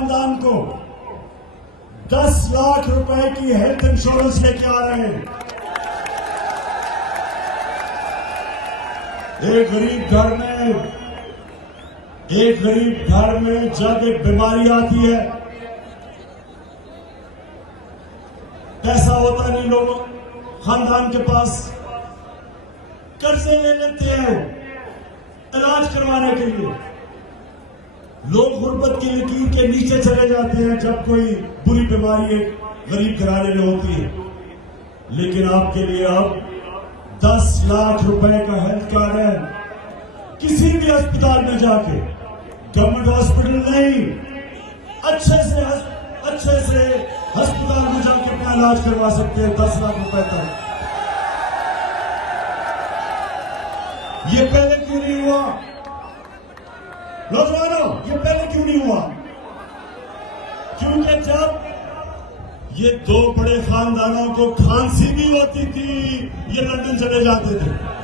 खानदान को 10 लाख रुपए की हेल्थ इंश्योरेंस लेके आ रहे हैं। एक गरीब घर में जब एक बीमारी आती है, पैसा होता नहीं लोगों खानदान के पास, कर्जे ले लेते हैं इलाज करवाने के लिए। लोग गुर्बत की लकीर के नीचे चले जाते हैं जब कोई बुरी बीमारी एक गरीब घराने में होती है। लेकिन आपके लिए अब 10 लाख रुपए का हेल्थ कार्ड है। किसी भी अस्पताल में जाके, गवर्नमेंट हॉस्पिटल नहीं, अच्छे से अस्पताल में जाके अपना इलाज करवा सकते हैं 10 लाख रुपए तक। ये पहले क्यों नहीं हुआ नौजवानों? ये पहले क्यों नहीं हुआ? क्योंकि जब ये दो बड़े खानदानों को खांसी भी होती थी, ये लंदन चले जाते थे।